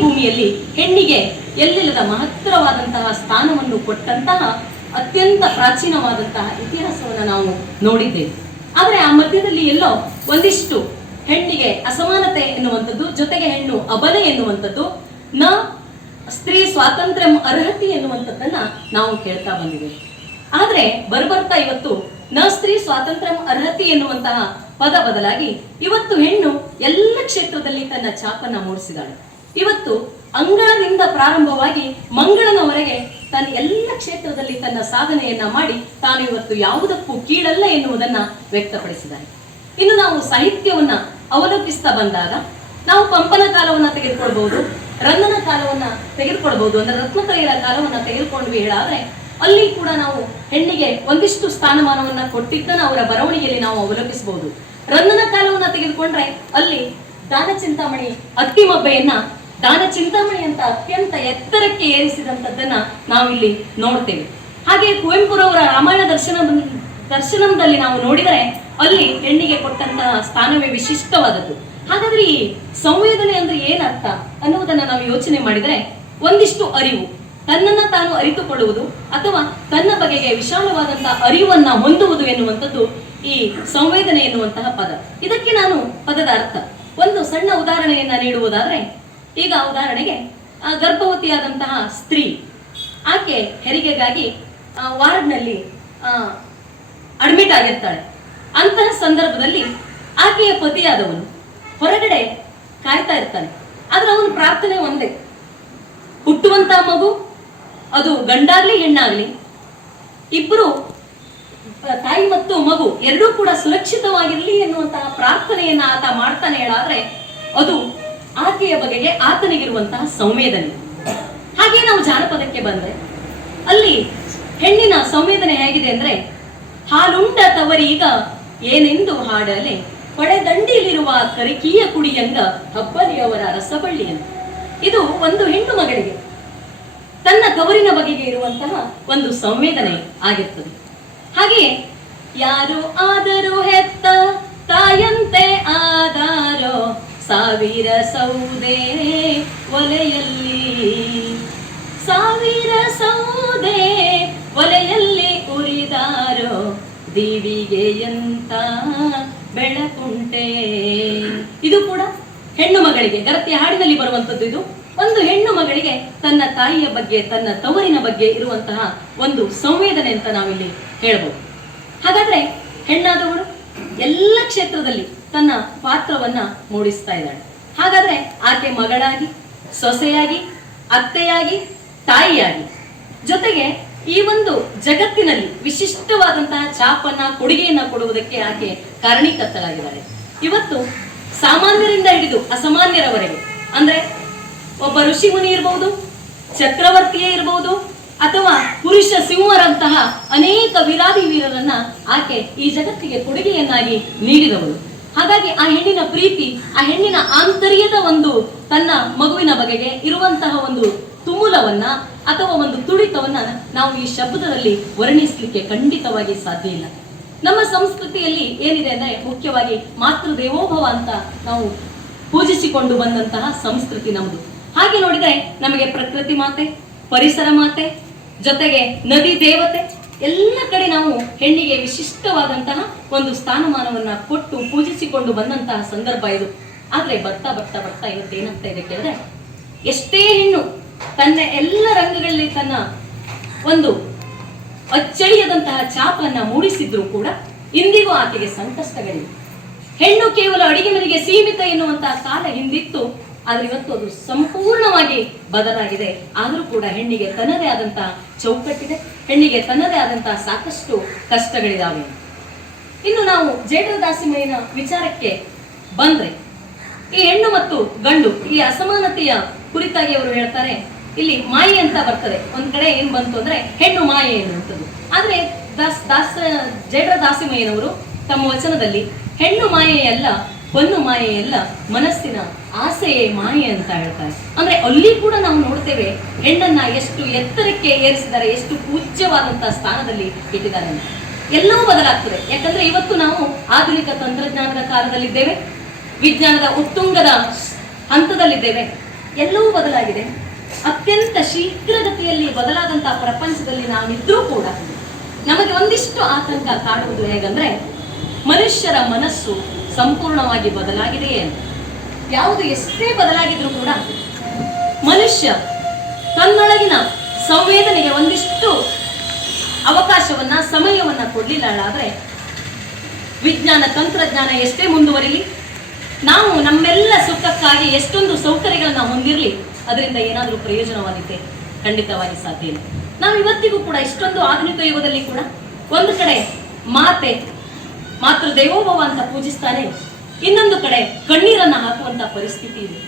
ಭೂಮಿಯಲ್ಲಿ ಹೆಣ್ಣಿಗೆ ಎಲ್ಲಿಲ್ಲದ ಮಹತ್ತರವಾದಂತಹ ಸ್ಥಾನವನ್ನು ಕೊಟ್ಟಂತಹ ಅತ್ಯಂತ ಪ್ರಾಚೀನವಾದಂತಹ ಇತಿಹಾಸವನ್ನು ನಾವು ನೋಡಿದ್ದೇವೆ. ಆದರೆ ಆ ಮಧ್ಯದಲ್ಲಿ ಎಲ್ಲೋ ಒಂದಿಷ್ಟು ಹೆಣ್ಣಿಗೆ ಅಸಮಾನತೆ ಎನ್ನುವಂಥದ್ದು, ಜೊತೆಗೆ ಹೆಣ್ಣು ಅಬಲೆ ಎನ್ನುವಂಥದ್ದು, ನ ಸ್ತ್ರೀ ಸ್ವಾತಂತ್ರ್ಯ ಅರ್ಹತೆ ಎನ್ನುವಂಥದ್ದನ್ನ ನಾವು ಕೇಳ್ತಾ ಬಂದಿದ್ದೇವೆ. ಆದ್ರೆ ಬರ್ಬರ್ತಾ ಇವತ್ತು ನ ಸ್ತ್ರೀ ಸ್ವಾತಂತ್ರ್ಯ ಅರ್ಹತೆ ಎನ್ನುವಂತಹ ಪದ ಬದಲಾಗಿ ಇವತ್ತು ಹೆಣ್ಣು ಎಲ್ಲ ಕ್ಷೇತ್ರದಲ್ಲಿ ತನ್ನ ಛಾಪನ್ನ ಮೂಡಿಸಿದಾಳೆ. ಇವತ್ತು ಅಂಗಳದಿಂದ ಪ್ರಾರಂಭವಾಗಿ ಮಂಗಳನವರೆಗೆ ತನ್ನ ಎಲ್ಲ ಕ್ಷೇತ್ರದಲ್ಲಿ ತನ್ನ ಸಾಧನೆಯನ್ನ ಮಾಡಿ ತಾನು ಇವತ್ತು ಯಾವುದಕ್ಕೂ ಕೀಳಲ್ಲ ಎನ್ನುವುದನ್ನ ವ್ಯಕ್ತಪಡಿಸಿದ್ದಾರೆ. ಇನ್ನು ನಾವು ಸಾಹಿತ್ಯವನ್ನ ಅವಲೋಕಿಸ್ತಾ ಬಂದಾಗ ನಾವು ಪಂಪನ ಕಾಲವನ್ನ ತೆಗೆದುಕೊಳ್ಬಹುದು, ರನ್ನನ ಕಾಲವನ್ನ ತೆಗೆದುಕೊಳ್ಬಹುದು, ಅಂದ್ರೆ ರತ್ನತ್ರಯರ ಕಾಲವನ್ನ ತೆಗೆದುಕೊಂಡ್ವಿ ಹೇಳಾದ್ರೆ ಅಲ್ಲಿ ಕೂಡ ನಾವು ಹೆಣ್ಣಿಗೆ ಒಂದಿಷ್ಟು ಸ್ಥಾನಮಾನವನ್ನ ಕೊಟ್ಟಿದ್ದನ್ನ ಅವರ ಬರವಣಿಗೆಯಲ್ಲಿ ನಾವು ಅವಲೋಕಿಸಬಹುದು. ರನ್ನನ ಕಾಲವನ್ನ ತೆಗೆದುಕೊಂಡ್ರೆ ಅಲ್ಲಿ ದಾನ ಚಿಂತಾಮಣಿ ಅತ್ತಿಮಬ್ಬೆಯನ್ನ ದಾನ ಚಿಂತಾಮಣಿ ಅಂತ ಅತ್ಯಂತ ಎತ್ತರಕ್ಕೆ ಏರಿಸಿದಂಥದ್ದನ್ನ ನಾವಿಲ್ಲಿ ನೋಡ್ತೇವೆ. ಹಾಗೆ ಕುವೆಂಪುರವರ ರಾಮಾಯಣ ದರ್ಶನದಲ್ಲಿ ನಾವು ನೋಡಿದರೆ ಅಲ್ಲಿ ಹೆಣ್ಣಿಗೆ ಕೊಟ್ಟಂತಹ ಸ್ಥಾನವೇ ವಿಶಿಷ್ಟವಾದದ್ದು. ಹಾಗಾದ್ರೆ ಈ ಸಂವೇದನೆ ಅಂದ್ರೆ ಏನರ್ಥ ಅನ್ನುವುದನ್ನ ನಾವು ಯೋಚನೆ ಮಾಡಿದರೆ ಒಂದಿಷ್ಟು ಅರಿವು, ತನ್ನನ್ನ ತಾನು ಅರಿತುಕೊಳ್ಳುವುದು ಅಥವಾ ತನ್ನ ಬಗೆಗೆ ವಿಶಾಲವಾದಂತಹ ಅರಿವನ್ನ ಹೊಂದುವುದು ಎನ್ನುವಂಥದ್ದು ಈ ಸಂವೇದನೆ ಎನ್ನುವಂತಹ ಪದ. ಇದಕ್ಕೆ ನಾನು ಪದದ ಅರ್ಥ ಒಂದು ಸಣ್ಣ ಉದಾಹರಣೆಯನ್ನ ನೀಡುವುದಾದ್ರೆ, ಈಗ ಉದಾಹರಣೆಗೆ ಗರ್ಭವತಿಯಾದಂತಹ ಸ್ತ್ರೀ ಆಕೆ ಹೆರಿಗೆಗಾಗಿ ವಾರ್ಡ್ನಲ್ಲಿ ಅಡ್ಮಿಟ್ ಆಗಿರ್ತಾಳೆ. ಅಂತಹ ಸಂದರ್ಭದಲ್ಲಿ ಆಕೆಯ ಪತಿಯಾದವನು ಹೊರಗಡೆ ಕಾಯ್ತಾ ಇರ್ತಾನೆ. ಆದ್ರೆ ಅವನ ಪ್ರಾರ್ಥನೆ ಒಂದೇ, ಹುಟ್ಟುವಂತಹ ಮಗು ಅದು ಗಂಡಾಗ್ಲಿ ಹೆಣ್ಣಾಗ್ಲಿ ಇಬ್ರು ತಾಯಿ ಮತ್ತು ಮಗು ಎರಡೂ ಕೂಡ ಸುರಕ್ಷಿತವಾಗಿರ್ಲಿ ಎನ್ನುವಂತಹ ಪ್ರಾರ್ಥನೆಯನ್ನ ಆತ ಮಾಡ್ತಾನೆ ಹೇಳಾದ್ರೆ ಅದು ಆಕೆಯ ಬಗೆಗೆ ಆತನಿಗಿರುವಂತಹ ಸಂವೇದನೆ. ಹಾಗೆ ನಾವು ಜಾನಪದಕ್ಕೆ ಬಂದ್ರೆ ಅಲ್ಲಿ ಹೆಣ್ಣಿನ ಸಂವೇದನೆ ಹೇಗಿದೆ ಅಂದ್ರೆ, ಹಾಲುಂಡ ತವರೀಗ ಏನೆಂದು ಹಾಡಲೆ ಪಡೆದಂಡಿಲಿರುವ ಕರಿಕೀಯ ಕುಡಿಯಂಗ ಹಬ್ಬಲಿಯವರ ರಸಬಳ್ಳಿಯನ್ನು. ಇದು ಒಂದು ಹೆಣ್ಣು ಮಗಳಿಗೆ ತನ್ನ ತವರಿನ ಬಗೆಗೆ ಇರುವಂತಹ ಒಂದು ಸಂವೇದನೆ ಆಗಿರ್ತದೆ. ಹಾಗೆಯೇ ಯಾರು ಆದರೂ ಹೆತ್ತ ತಾಯಂತೆ ಆದಾರೋ ಸಾವಿರ ಸೌದೆ ಒಲೆಯಲ್ಲಿ, ಸಾವಿರ ಸೌದೆ ಒಲೆಯಲ್ಲಿ ಉರಿದಾರೋ ದೇವಿಗೆ ಎಂತ ಬೆಳಕುಂಟೆ. ಇದು ಕೂಡ ಹೆಣ್ಣು ಮಗಳಿಗೆ ಗರತಿಯ ಹಾಡಿನಲ್ಲಿ ಬರುವಂತದ್ದು. ಇದು ಒಂದು ಹೆಣ್ಣು ಮಗಳಿಗೆ ತನ್ನ ತಾಯಿಯ ಬಗ್ಗೆ, ತನ್ನ ತವರಿನ ಬಗ್ಗೆ ಇರುವಂತಹ ಒಂದು ಸಂವೇದನೆ ಅಂತ ನಾವಿಲ್ಲಿ ಹೇಳ್ಬೋದು. ಹಾಗಾದ್ರೆ ಹೆಣ್ಣಾದವಳು ಎಲ್ಲ ಕ್ಷೇತ್ರದಲ್ಲಿ ತನ್ನ ಪಾತ್ರವನ್ನ ಮೂಡಿಸ್ತಾ ಇದ್ದಾಳೆ. ಹಾಗಾದ್ರೆ ಆಕೆ ಮಗಳಾಗಿ, ಸೊಸೆಯಾಗಿ, ಅತ್ತೆಯಾಗಿ, ತಾಯಿಯಾಗಿ, ಜೊತೆಗೆ ಈ ಒಂದು ಜಗತ್ತಿನಲ್ಲಿ ವಿಶಿಷ್ಟವಾದಂತಹ ಛಾಪನ್ನ, ಕೊಡುಗೆಯನ್ನ ಕೊಡುವುದಕ್ಕೆ ಆಕೆ ಕಾರಣೀಕರ್ತಳಾಗಿದ್ದಾಳೆ. ಇವತ್ತು ಸಾಮಾನ್ಯರಿಂದ ಹಿಡಿದು ಅಸಾಮಾನ್ಯರವರೆಗೆ, ಅಂದ್ರೆ ಒಬ್ಬ ಋಷಿ ಮುನಿ ಇರಬಹುದು, ಚಕ್ರವರ್ತಿಯೇ ಇರಬಹುದು, ಅಥವಾ ಪುರುಷ ಸಿಂಹರಂತಹ ಅನೇಕ ವೀರಾದಿ ವೀರರನ್ನ ಆಕೆ ಈ ಜಗತ್ತಿಗೆ ಕೊಡುಗೆಯನ್ನಾಗಿ ನೀಡಿದವಳು. ಹಾಗಾಗಿ ಆ ಹೆಣ್ಣಿನ ಪ್ರೀತಿ, ಆ ಹೆಣ್ಣಿನ ಆಂತರ್ಯದ ಒಂದು ತನ್ನ ಮಗುವಿನ ಬಗೆಗೆ ಇರುವಂತಹ ಒಂದು ತುಮುಲವನ್ನ ಅಥವಾ ಒಂದು ತುಡಿತವನ್ನ ನಾವು ಈ ಶಬ್ದದಲ್ಲಿ ವರ್ಣಿಸಲಿಕ್ಕೆ ಖಂಡಿತವಾಗಿ ಸಾಧ್ಯ ಇಲ್ಲ. ನಮ್ಮ ಸಂಸ್ಕೃತಿಯಲ್ಲಿ ಏನಿದೆ ಅಂದ್ರೆ ಮುಖ್ಯವಾಗಿ ಮಾತೃ ದೇವೋಭವ ಅಂತ ನಾವು ಪೂಜಿಸಿಕೊಂಡು ಬಂದಂತಹ ಸಂಸ್ಕೃತಿ ನಮ್ಮದು. ಹಾಗೆ ನೋಡಿದ್ರೆ ನಮಗೆ ಪ್ರಕೃತಿ ಮಾತೆ, ಪರಿಸರ ಮಾತೆ, ಜೊತೆಗೆ ನದಿ ದೇವತೆ ಎಲ್ಲ ಕಡೆ ನಾವು ಹೆಣ್ಣಿಗೆ ವಿಶಿಷ್ಟವಾದಂತಹ ಒಂದು ಸ್ಥಾನಮಾನವನ್ನ ಕೊಟ್ಟು ಪೂಜಿಸಿಕೊಂಡು ಬಂದಂತಹ ಸಂದರ್ಭ ಇದು. ಆದ್ರೆ ಬರ್ತಾ ಬರ್ತಾ ಬರ್ತಾ ಇವತ್ತೇನಾಗ್ತಾ ಇದೆ ಕೇಳಿದ್ರೆ, ಎಷ್ಟೇ ಹೆಣ್ಣು ತನ್ನ ಎಲ್ಲ ರಂಗಗಳಲ್ಲಿ ತನ್ನ ಒಂದು ಅಚ್ಚಳಿಯದಂತಹ ಛಾಪನ್ನ ಮೂಡಿಸಿದ್ರು ಕೂಡ ಇಂದಿಗೂ ಆಕೆಗೆ ಸಂಕಷ್ಟಗಳಿವೆ. ಹೆಣ್ಣು ಕೇವಲ ಅಡಿಗೆ ಮನೆಗೆ ಸೀಮಿತ ಎನ್ನುವಂತಹ ಕಾಲ ಹಿಂದಿತ್ತು. ಆದ್ರೆ ಇವತ್ತು ಅದು ಸಂಪೂರ್ಣವಾಗಿ ಬದಲಾಗಿದೆ. ಆದ್ರೂ ಕೂಡ ಹೆಣ್ಣಿಗೆ ತನ್ನದೇ ಆದಂತಹ ಚೌಕಟ್ಟಿದೆ, ಹೆಣ್ಣಿಗೆ ತನ್ನದೇ ಆದಂತಹ ಸಾಕಷ್ಟು ಕಷ್ಟಗಳಿದಾವೆ. ಇನ್ನು ನಾವು ಜೇಡರ ದಾಸಿಮಯ್ಯನ ವಿಚಾರಕ್ಕೆ ಬಂದ್ರೆ, ಈ ಹೆಣ್ಣು ಮತ್ತು ಗಂಡು ಈ ಅಸಮಾನತೆಯ ಕುರಿತಾಗಿ ಅವರು ಹೇಳ್ತಾರೆ, ಇಲ್ಲಿ ಮಾಯೆ ಅಂತ ಬರ್ತದೆ. ಒಂದ್ ಕಡೆ ಏನ್ ಬಂತು ಅಂದ್ರೆ ಹೆಣ್ಣು ಮಾಯೆ ಎನ್ನುವಂಥದ್ದು. ಆದ್ರೆ ಜೇಡರ ದಾಸಿಮಯ್ಯನವರು ತಮ್ಮ ವಚನದಲ್ಲಿ ಹೆಣ್ಣು ಮಾಯೆಯಲ್ಲ, ಹೊನ್ನು ಮಾಯೆಯಲ್ಲ, ಮನಸ್ಸಿನ ಆಸೆಯೇ ಮಾಯೆ ಅಂತ ಹೇಳ್ತಾರೆ. ಅಂದ್ರೆ ಅಲ್ಲಿ ಕೂಡ ನಾವು ನೋಡ್ತೇವೆ ಹೆಣ್ಣನ್ನ ಎಷ್ಟು ಎತ್ತರಕ್ಕೆ ಏರಿಸಿದ್ದಾರೆ, ಎಷ್ಟು ಪೂಜ್ಯವಾದಂತಹ ಸ್ಥಾನದಲ್ಲಿ ಇಟ್ಟಿದ್ದಾರೆ ಅಂತ. ಎಲ್ಲವೂ ಬದಲಾಗ್ತದೆ. ಯಾಕಂದ್ರೆ ಇವತ್ತು ನಾವು ಆಧುನಿಕ ತಂತ್ರಜ್ಞಾನದ ಕಾಲದಲ್ಲಿದ್ದೇವೆ, ವಿಜ್ಞಾನದ ಉತ್ತುಂಗದ ಹಂತದಲ್ಲಿದ್ದೇವೆ. ಎಲ್ಲವೂ ಬದಲಾಗಿದೆ. ಅತ್ಯಂತ ಶೀಘ್ರಗತಿಯಲ್ಲಿ ಬದಲಾದಂತಹ ಪ್ರಪಂಚದಲ್ಲಿ ನಾವಿದ್ರೂ ಕೂಡ ನಮಗೆ ಒಂದಿಷ್ಟು ಆತಂಕ ಕಾಡುವುದು ಹೇಗಂದ್ರೆ, ಮನುಷ್ಯರ ಮನಸ್ಸು ಸಂಪೂರ್ಣವಾಗಿ ಬದಲಾಗಿದೆಯೇ ಅಂತ. ಯಾವುದು ಎಷ್ಟೇ ಬದಲಾಗಿದ್ರೂ ಕೂಡ ಮನುಷ್ಯ ತನ್ನೊಳಗಿನ ಸಂವೇದನೆಗೆ ಒಂದಿಷ್ಟು ಅವಕಾಶವನ್ನ, ಸಮಯವನ್ನ ಕೊಡ್ಲಿಲ್ಲ ಆದ್ರೆ ವಿಜ್ಞಾನ ತಂತ್ರಜ್ಞಾನ ಎಷ್ಟೇ ಮುಂದುವರಿಲಿ, ನಾವು ನಮ್ಮೆಲ್ಲ ಸುಖಕ್ಕಾಗಿ ಎಷ್ಟೊಂದು ಸೌಕರ್ಯಗಳನ್ನ ಹೊಂದಿರಲಿ, ಅದರಿಂದ ಏನಾದರೂ ಪ್ರಯೋಜನವಾಗಿದೆ? ಖಂಡಿತವಾಗಿ ಸಾಧ್ಯ ಇಲ್ಲ. ನಾವು ಇವತ್ತಿಗೂ ಕೂಡ ಇಷ್ಟೊಂದು ಆಧುನಿಕ ಯುಗದಲ್ಲಿ ಕೂಡ ಒಂದು ಕಡೆ ಮಾತೃ ದೇವೋಭವ ಅಂತ ಪೂಜಿಸ್ತಾನೆ, ಇನ್ನೊಂದು ಕಡೆ ಕಣ್ಣೀರನ್ನ ಹಾಕುವಂತ ಪರಿಸ್ಥಿತಿ ಇದೆ.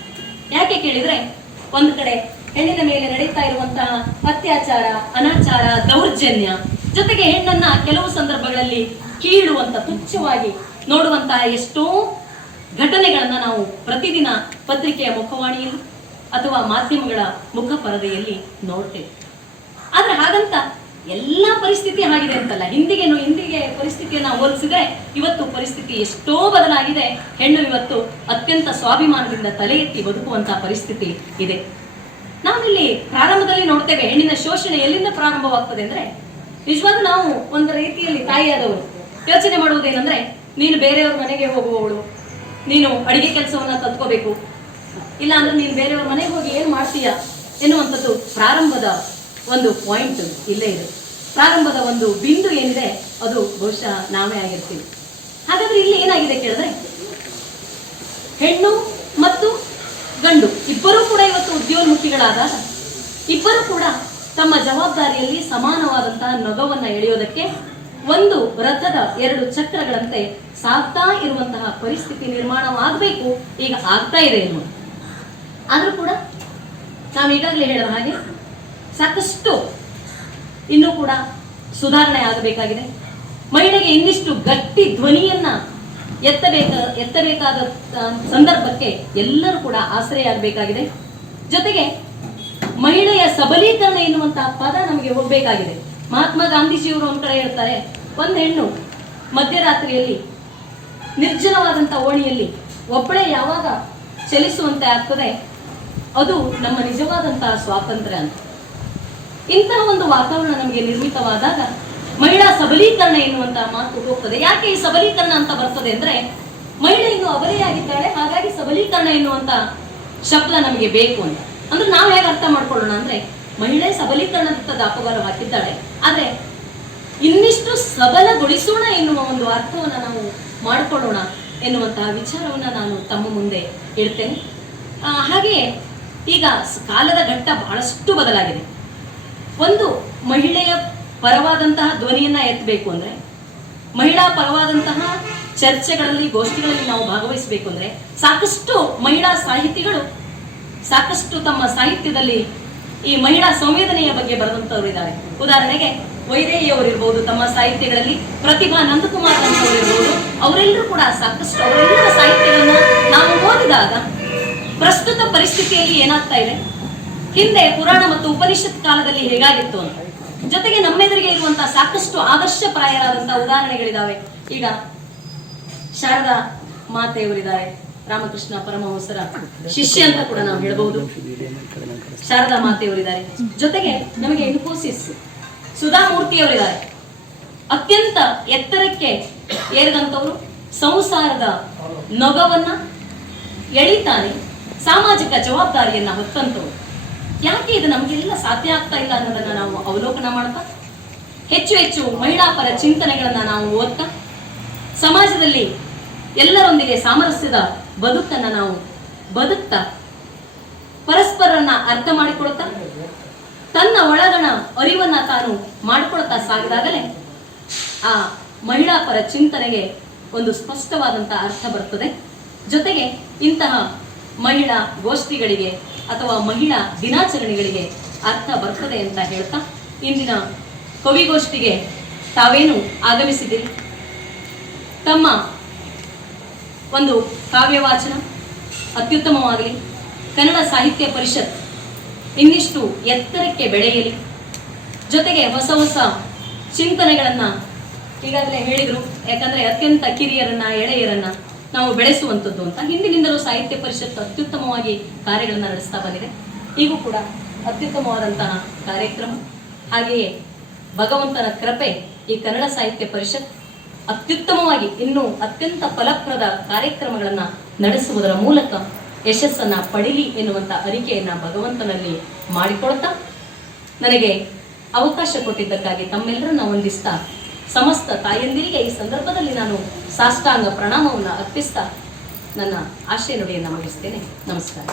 ಯಾಕೆ ಕೇಳಿದ್ರೆ, ಒಂದು ಕಡೆ ಹೆಣ್ಣಿನ ಮೇಲೆ ನಡೀತಾ ಇರುವಂತಹ ಅತ್ಯಾಚಾರ, ಅನಾಚಾರ, ದೌರ್ಜನ್ಯ, ಜೊತೆಗೆ ಹೆಣ್ಣನ್ನ ಕೆಲವು ಸಂದರ್ಭಗಳಲ್ಲಿ ಕೀಳುವಂತ, ತುಚ್ಛವಾಗಿ ನೋಡುವಂತಹ ಎಷ್ಟೋ ಘಟನೆಗಳನ್ನ ನಾವು ಪ್ರತಿದಿನ ಪತ್ರಿಕೆಯ ಮುಖವಾಣಿಯಲ್ಲಿ ಅಥವಾ ಮಾಧ್ಯಮಗಳ ಮುಖ ಪರದೆಯಲ್ಲಿ ನೋಡ್ತೇವೆ. ಆದ್ರೆ ಹಾಗಂತ ಎಲ್ಲ ಪರಿಸ್ಥಿತಿ ಆಗಿದೆ ಅಂತಲ್ಲ. ಹಿಂದಿಗೆ ಪರಿಸ್ಥಿತಿಯನ್ನ ಹೋಲಿಸಿದ್ರೆ ಇವತ್ತು ಪರಿಸ್ಥಿತಿ ಎಷ್ಟೋ ಬದಲಾಗಿದೆ. ಹೆಣ್ಣು ಇವತ್ತು ಅತ್ಯಂತ ಸ್ವಾಭಿಮಾನದಿಂದ ತಲೆ ಎತ್ತಿ ಬದುಕುವಂತಹ ಪರಿಸ್ಥಿತಿ ಇದೆ. ನಾವಿಲ್ಲಿ ಪ್ರಾರಂಭದಲ್ಲಿ ನೋಡ್ತೇವೆ, ಹೆಣ್ಣಿನ ಶೋಷಣೆ ಎಲ್ಲಿಂದ ಪ್ರಾರಂಭವಾಗ್ತದೆ ಅಂದ್ರೆ, ನಿಜವಾದ ನಾವು ಒಂದು ರೀತಿಯಲ್ಲಿ ತಾಯಿಯಾದವರು ಯೋಚನೆ ಮಾಡುವುದೇನೆಂದ್ರೆ, ನೀನು ಬೇರೆಯವ್ರ ಮನೆಗೆ ಹೋಗುವವಳು, ನೀನು ಅಡಿಗೆ ಕೆಲಸವನ್ನ ಕಲ್ತ್ಕೋಬೇಕು, ಇಲ್ಲ ಅಂದ್ರೆ ನೀನು ಬೇರೆಯವ್ರ ಮನೆಗೆ ಹೋಗಿ ಏನ್ ಮಾಡ್ತೀಯ ಎನ್ನುವಂಥದ್ದು ಪ್ರಾರಂಭದ ಒಂದು ಪಾಯಿಂಟ್ ಇಲ್ಲೇ ಇದೆ. ಪ್ರಾರಂಭದ ಒಂದು ಬಿಂದು ಏನಿದೆ ಅದು ಬಹುಶಃ ನಾವೇ ಆಗಿರ್ತೀವಿ. ಹಾಗಾದ್ರೆ ಇಲ್ಲಿ ಏನಾಗಿದೆ ಕೇಳಿದ್ರೆ, ಹೆಣ್ಣು ಮತ್ತು ಗಂಡು ಇಬ್ಬರೂ ಕೂಡ ಇವತ್ತು ಉದ್ಯೋನ್ಮುಖಿಗಳಾದಾಗ ಇಬ್ಬರು ಕೂಡ ತಮ್ಮ ಜವಾಬ್ದಾರಿಯಲ್ಲಿ ಸಮಾನವಾದಂತಹ ನೊಗವನ್ನ ಎಳೆಯೋದಕ್ಕೆ ಒಂದು ರಥದ ಎರಡು ಚಕ್ರಗಳಂತೆ ಸಾಗ್ತಾ ಇರುವಂತಹ ಪರಿಸ್ಥಿತಿ ನಿರ್ಮಾಣವಾಗಬೇಕು. ಈಗ ಆಗ್ತಾ ಇದೆ ಎನ್ನುವುದು. ಆದ್ರೂ ಕೂಡ ನಾವು ಈಗಾಗಲೇ ಹೇಳಿದ ಹಾಗೆ ಸಾಕಷ್ಟು ಇನ್ನೂ ಕೂಡ ಸುಧಾರಣೆ ಆಗಬೇಕಾಗಿದೆ. ಮಹಿಳೆಗೆ ಇನ್ನಿಷ್ಟು ಗಟ್ಟಿ ಧ್ವನಿಯನ್ನ ಎತ್ತಬೇಕಾದ ಸಂದರ್ಭಕ್ಕೆ ಎಲ್ಲರೂ ಕೂಡ ಆಶ್ರಯ ಆಗಬೇಕಾಗಿದೆ. ಜೊತೆಗೆ ಮಹಿಳೆಯ ಸಬಲೀಕರಣ ಎನ್ನುವಂತಹ ಪದ ನಮಗೆ ಹೋಗಬೇಕಾಗಿದೆ. ಮಹಾತ್ಮ ಗಾಂಧೀಜಿಯವರು ಒಂದ್ ಕಡೆ ಹೇಳ್ತಾರೆ, ಒಂದು ಹೆಣ್ಣು ಮಧ್ಯರಾತ್ರಿಯಲ್ಲಿ ನಿರ್ಜನವಾದಂತಹ ಓಣಿಯಲ್ಲಿ ಒಬ್ಬಳೇ ಯಾವಾಗ ಚಲಿಸುವಂತೆ ಆಗ್ತದೆ, ಅದು ನಮ್ಮ ನಿಜವಾದಂತಹ ಸ್ವಾತಂತ್ರ್ಯ ಅಂತ. ಇಂತಹ ಒಂದು ವಾತಾವರಣ ನಮಗೆ ನಿರ್ಮಿತವಾದಾಗ ಮಹಿಳಾ ಸಬಲೀಕರಣ ಎನ್ನುವಂತಹ ಮಾತು ಹೋಗ್ತದೆ. ಯಾಕೆ ಈ ಸಬಲೀಕರಣ ಅಂತ ಬರ್ತದೆ ಅಂದ್ರೆ, ಮಹಿಳೆ ಇನ್ನು ಅಬಲೆಯಾಗಿದ್ದಾಳೆ, ಹಾಗಾಗಿ ಸಬಲೀಕರಣ ಎನ್ನುವಂತ ಶಬ್ದ ನಮಗೆ ಬೇಕು ಅಂತ. ಅಂದ್ರೆ ನಾವು ಹೇಗೆ ಅರ್ಥ ಮಾಡ್ಕೊಳ್ಳೋಣ ಅಂದ್ರೆ, ಮಹಿಳೆ ಸಬಲೀಕರಣದತ್ತ ದಾಪಗಾಲು ಹಾಕಿದ್ದಾಳೆ, ಆದ್ರೆ ಇನ್ನಿಷ್ಟು ಸಬಲಗೊಳಿಸೋಣ ಎನ್ನುವ ಒಂದು ಅರ್ಥವನ್ನ ನಾವು ಮಾಡಿಕೊಳ್ಳೋಣ ಎನ್ನುವಂತಹ ವಿಚಾರವನ್ನ ನಾನು ತಮ್ಮ ಮುಂದೆ ಇಡ್ತೇನೆ. ಹಾಗೆಯೇ ಈಗ ಕಾಲದ ಘಟ್ಟ ಬಹಳಷ್ಟು ಬದಲಾಗಿದೆ. ಒಂದು ಮಹಿಳೆಯ ಪರವಾದಂತಹ ಧ್ವನಿಯನ್ನ ಎತ್ತಬೇಕು ಅಂದ್ರೆ, ಮಹಿಳಾ ಪರವಾದಂತಹ ಚರ್ಚೆಗಳಲ್ಲಿ, ಗೋಷ್ಠಿಗಳಲ್ಲಿ ನಾವು ಭಾಗವಹಿಸಬೇಕು ಅಂದ್ರೆ ಸಾಕಷ್ಟು ಮಹಿಳಾ ಸಾಹಿತಿಗಳು ಸಾಕಷ್ಟು ತಮ್ಮ ಸಾಹಿತ್ಯದಲ್ಲಿ ಈ ಮಹಿಳಾ ಸಂವೇದನೆಯ ಬಗ್ಗೆ ಬರೆದಂತವ್ರು ಇದ್ದಾರೆ. ಉದಾಹರಣೆಗೆ ವೈದೇಹಿಯವರಿರ್ಬೋದು, ತಮ್ಮ ಸಾಹಿತ್ಯಗಳಲ್ಲಿ ಪ್ರತಿಭಾ ನಂದಕುಮಾರ್ ಅಂತವರಿರ್ಬೋದು, ಅವರೆಲ್ಲರೂ ಕೂಡ ಸಾಕಷ್ಟು ಅವರೆಲ್ಲರ ಸಾಹಿತ್ಯಗಳನ್ನ ನಾವು ಓದಿದಾಗ ಪ್ರಸ್ತುತ ಪರಿಸ್ಥಿತಿಯಲ್ಲಿ ಏನಾಗ್ತಾ ಇದೆ, ಹಿಂದೆ ಪುರಾಣ ಮತ್ತು ಉಪನಿಷತ್ ಕಾಲದಲ್ಲಿ ಹೇಗಾಗಿತ್ತು ಅಂತ, ಜೊತೆಗೆ ನಮ್ಮೆದುರಿಗೆ ಇರುವಂತಹ ಸಾಕಷ್ಟು ಆದರ್ಶಪ್ರಾಯರಾದಂತಹ ಉದಾಹರಣೆಗಳಿದಾವೆ. ಈಗ ಶಾರದಾ ಮಾತೆಯವರಿದ್ದಾರೆ, ರಾಮಕೃಷ್ಣ ಪರಮಹಂಸರ ಶಿಷ್ಯ ಅಂತ ಕೂಡ ನಾವು ಹೇಳಬಹುದು. ಶಾರದಾ ಮಾತೆಯವರಿದ್ದಾರೆ, ಜೊತೆಗೆ ನಮಗೆ ಇನ್ಫೋಸಿಸ್ ಸುಧಾಮೂರ್ತಿಯವರಿದ್ದಾರೆ. ಅತ್ಯಂತ ಎತ್ತರಕ್ಕೆ ಏರಿದಂಥವರು, ಸಂಸಾರದ ನೊಗವನ್ನ ಎಳಿತಾನೆ ಸಾಮಾಜಿಕ ಜವಾಬ್ದಾರಿಯನ್ನ ಹೊತ್ತಂತವರು. ಯಾಕೆ ಇದು ನಮಗೆಲ್ಲ ಸಾಧ್ಯ ಆಗ್ತಾ ಇಲ್ಲ ಅನ್ನೋದನ್ನ ನಾವು ಅವಲೋಕನ ಮಾಡ್ತಾ, ಹೆಚ್ಚು ಹೆಚ್ಚು ಮಹಿಳಾ ಪರ ಚಿಂತನೆಗಳನ್ನ ನಾವು ಓದ್ತಾ, ಸಮಾಜದಲ್ಲಿ ಎಲ್ಲರೊಂದಿಗೆ ಸಾಮರಸ್ಯದ ಬದುಕನ್ನ ನಾವು ಬದುಕ್ತಾ, ಪರಸ್ಪರನ್ನ ಅರ್ಥ ಮಾಡಿಕೊಳ್ತಾ, ತನ್ನ ಒಳಗಣ ಅರಿವನ್ನ ತಾನು ಮಾಡಿಕೊಳ್ತಾ ಸಾಗಿದಾಗಲೇ ಆ ಮಹಿಳಾ ಪರ ಚಿಂತನೆಗೆ ಒಂದು ಸ್ಪಷ್ಟವಾದಂತಹ ಅರ್ಥ ಬರ್ತದೆ. ಜೊತೆಗೆ ಇಂತಹ ಮಹಿಳಾ ಗೋಷ್ಠಿಗಳಿಗೆ ಅಥವಾ ಮಹಿಳಾ ದಿನಾಚರಣೆಗಳಿಗೆ ಅರ್ಥ ಬರ್ತದೆ ಅಂತ ಹೇಳ್ತಾ, ಇಂದಿನ ಕವಿಗೋಷ್ಠಿಗೆ ತಾವೇನು ಆಗಮಿಸಿದಿರಿ, ತಮ್ಮ ಒಂದು ಕಾವ್ಯ ವಾಚನ ಅತ್ಯುತ್ತಮವಾಗಲಿ, ಕನ್ನಡ ಸಾಹಿತ್ಯ ಪರಿಷತ್ ಇನ್ನಿಷ್ಟು ಎತ್ತರಕ್ಕೆ ಬೆಳೆಯಲಿ, ಜೊತೆಗೆ ಹೊಸ ಹೊಸ ಚಿಂತನೆಗಳನ್ನ ಈಗಾಗಲೇ ಹೇಳಿದ್ರು. ಯಾಕಂದ್ರೆ ಅತ್ಯಂತ ಕಿರಿಯರನ್ನ, ಎಳೆಯರನ್ನ ನಾವು ಬೆಳೆಸುವಂಥದ್ದು ಅಂತ. ಹಿಂದಿನಿಂದಲೂ ಸಾಹಿತ್ಯ ಪರಿಷತ್ತು ಅತ್ಯುತ್ತಮವಾಗಿ ಕಾರ್ಯಗಳನ್ನು ನಡೆಸ್ತಾ ಬಂದಿದೆ. ಈಗೂ ಕೂಡ ಅತ್ಯುತ್ತಮವಾದಂತಹ ಕಾರ್ಯಕ್ರಮ. ಹಾಗೆಯೇ ಭಗವಂತನ ಕೃಪೆ ಈ ಕನ್ನಡ ಸಾಹಿತ್ಯ ಪರಿಷತ್ ಅತ್ಯುತ್ತಮವಾಗಿ ಇನ್ನೂ ಅತ್ಯಂತ ಫಲಪ್ರದ ಕಾರ್ಯಕ್ರಮಗಳನ್ನು ನಡೆಸುವುದರ ಮೂಲಕ ಯಶಸ್ಸನ್ನು ಪಡಿಲಿ ಎನ್ನುವಂಥ ಅರಿಕೆಯನ್ನ ಭಗವಂತನಲ್ಲಿ ಮಾಡಿಕೊಳ್ತಾ, ನನಗೆ ಅವಕಾಶ ಕೊಟ್ಟಿದ್ದಕ್ಕಾಗಿ ತಮ್ಮೆಲ್ಲರನ್ನ ವಂದಿಸ್ತಾ, ಸಮಸ್ತ ತಾಯಂದಿರಿಗೆ ಈ ಸಂದರ್ಭದಲ್ಲಿ ನಾನು ಸಾಷ್ಟಾಂಗ ಪ್ರಣಾಮವನ್ನು ಅರ್ಪಿಸ್ತಾ ನನ್ನ ಆಶಯ ನುಡಿಯನ್ನು ಮುಗಿಸ್ತೇನೆ. ನಮಸ್ಕಾರ.